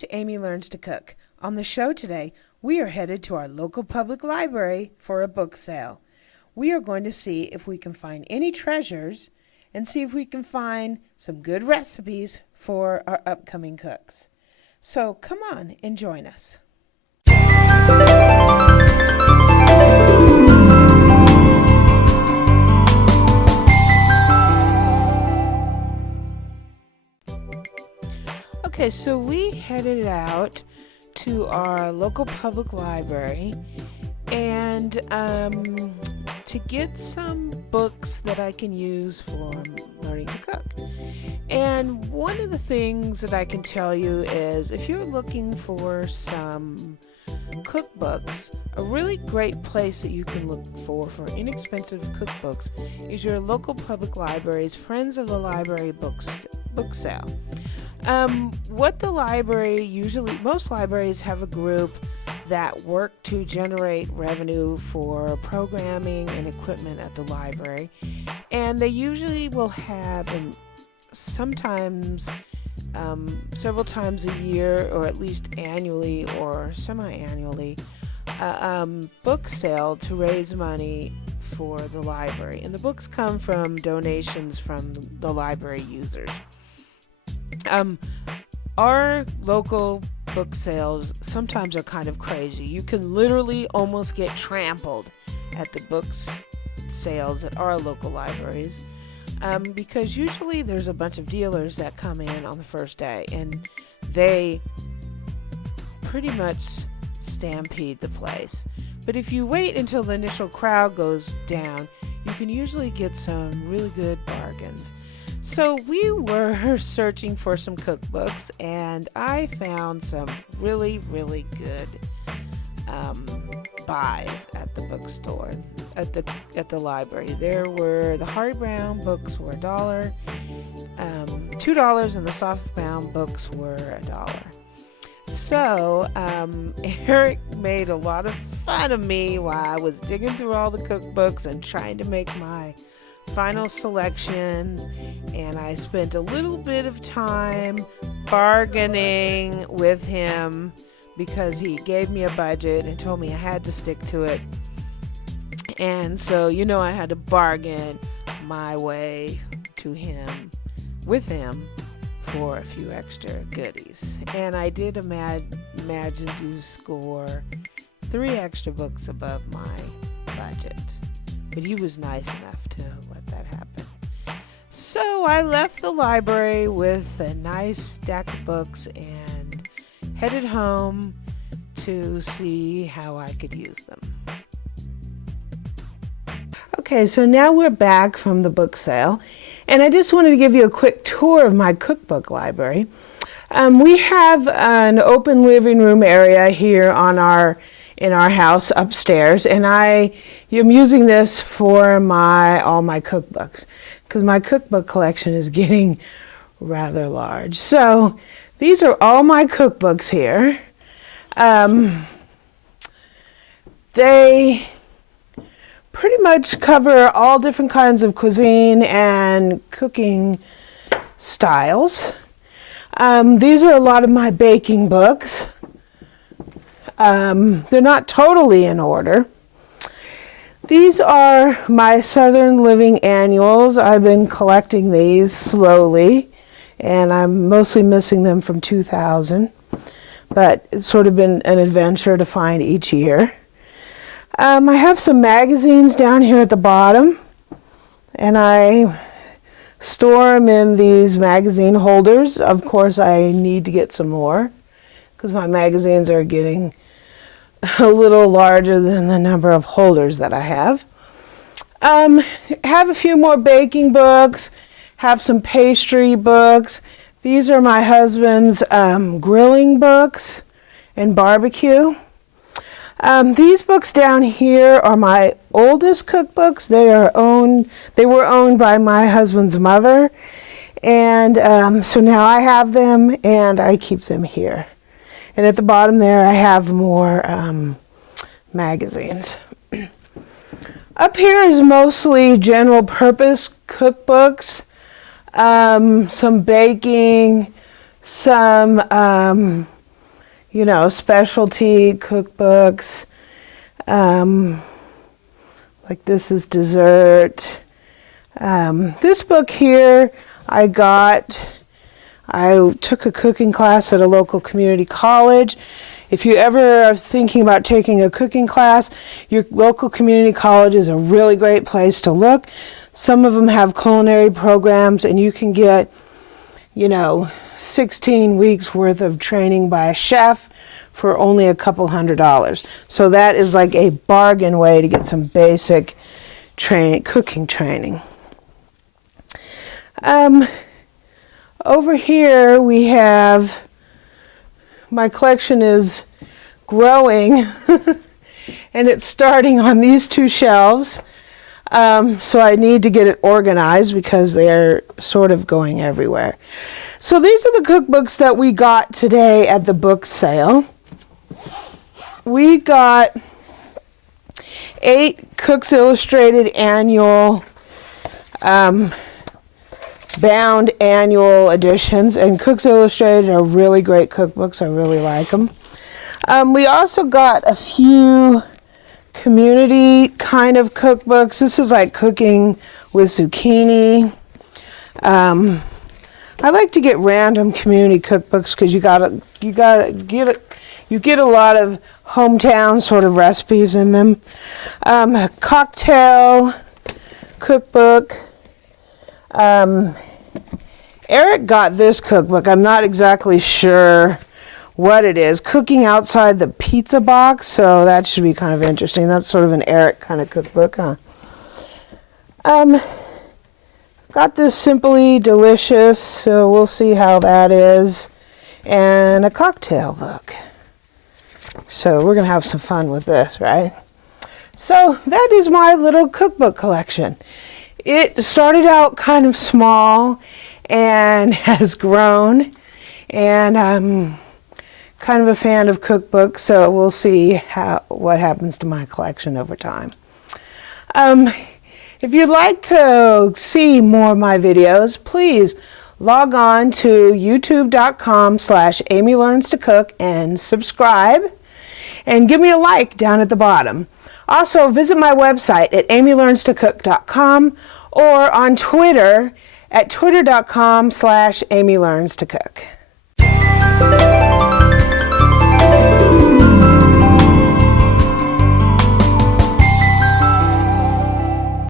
to Amy Learns to Cook. On the show today, we are headed to our local public library for a book sale. We are going to see if we can find any treasures and see if we can find some good recipes for our upcoming cooks. So come on and join us. Okay, so we headed out to our local public library and to get some books that I can use for learning to cook. And one of the things that I can tell you is if you're looking for some cookbooks, a really great place that you can look for inexpensive cookbooks is your local public library's Friends of the Library book sale. What the library most libraries have a group that work to generate revenue for programming and equipment at the library, and they usually will have, and sometimes several times a year, or at least annually or semi-annually, book sale to raise money for the library. And the books come from donations from the library users. Our local book sales sometimes are kind of crazy. You can literally almost get trampled at the books sales at our local libraries, because usually there's a bunch of dealers that come in on the first day and they pretty much stampede the place. But if you wait until the initial crowd goes down, you can usually get some really good bargains. So we were searching for some cookbooks, and I found some really, really good buys at the bookstore, at the library. There were the hardbound books were $1, $2, and the softbound books were $1. So Eric made a lot of fun of me while I was digging through all the cookbooks and trying to make my final selection, and I spent a little bit of time bargaining with him because he gave me a budget and told me I had to stick to it. And so, I had to bargain my way to him, with him, for a few extra goodies. And I did imagine to score 3 extra books above my budget. But he was nice enough to let that happen. So I left the library with a nice stack of books and headed home to see how I could use them. Okay, so now we're back from the book sale, and I just wanted to give you a quick tour of my cookbook library. We have an open living room area here in our house upstairs, and I am using this for all my cookbooks because my cookbook collection is getting rather large. So these are all my cookbooks here. They pretty much cover all different kinds of cuisine and cooking styles. These are a lot of my baking books. They're not totally in order. These are my Southern Living Annuals. I've been collecting these slowly, and I'm mostly missing them from 2000, but it's sort of been an adventure to find each year. I have some magazines down here at the bottom, and I store them in these magazine holders. Of course, I need to get some more because my magazines are getting a little larger than the number of holders that I have. Have a few more baking books, have some pastry books. These are my husband's grilling books and barbecue. These books down here are my oldest cookbooks. They were owned by my husband's mother, and so now I have them and I keep them here. And at the bottom there I have more magazines. Up here is mostly general purpose cookbooks, some baking, some you know, specialty cookbooks. Like this is dessert. This book here I took a cooking class at a local community college. If you ever are thinking about taking a cooking class, your local community college is a really great place to look. Some of them have culinary programs, and you can get, you know, 16 weeks worth of training by a chef for only a couple $100s. So that is like a bargain way to get some basic cooking training. Over here we have, my collection is growing and it's starting on these two shelves. So I need to get it organized because they're sort of going everywhere. So these are the cookbooks that we got today at the book sale. We got 8 Cooks Illustrated annual bound annual editions, and Cooks Illustrated are really great cookbooks. I really like them. We also got a few community kind of cookbooks. This is like cooking with zucchini. I like to get random community cookbooks because you get a lot of hometown sort of recipes in them. A cocktail cookbook. Eric got this cookbook. I'm not exactly sure what it is. Cooking Outside the Pizza Box, so that should be kind of interesting. That's sort of an Eric kind of cookbook, huh? Got this Simply Delicious, so we'll see how that is. And a cocktail book. So we're going to have some fun with this, right? So that is my little cookbook collection. It started out kind of small and has grown, and I'm kind of a fan of cookbooks, so we'll see what happens to my collection over time. If you'd like to see more of my videos, please log on to youtube.com/AmyLearnsToCook and subscribe, and give me a like down at the bottom. Also, visit my website at amylearnstocook.com or on Twitter at twitter.com/AmyLearnsToCook.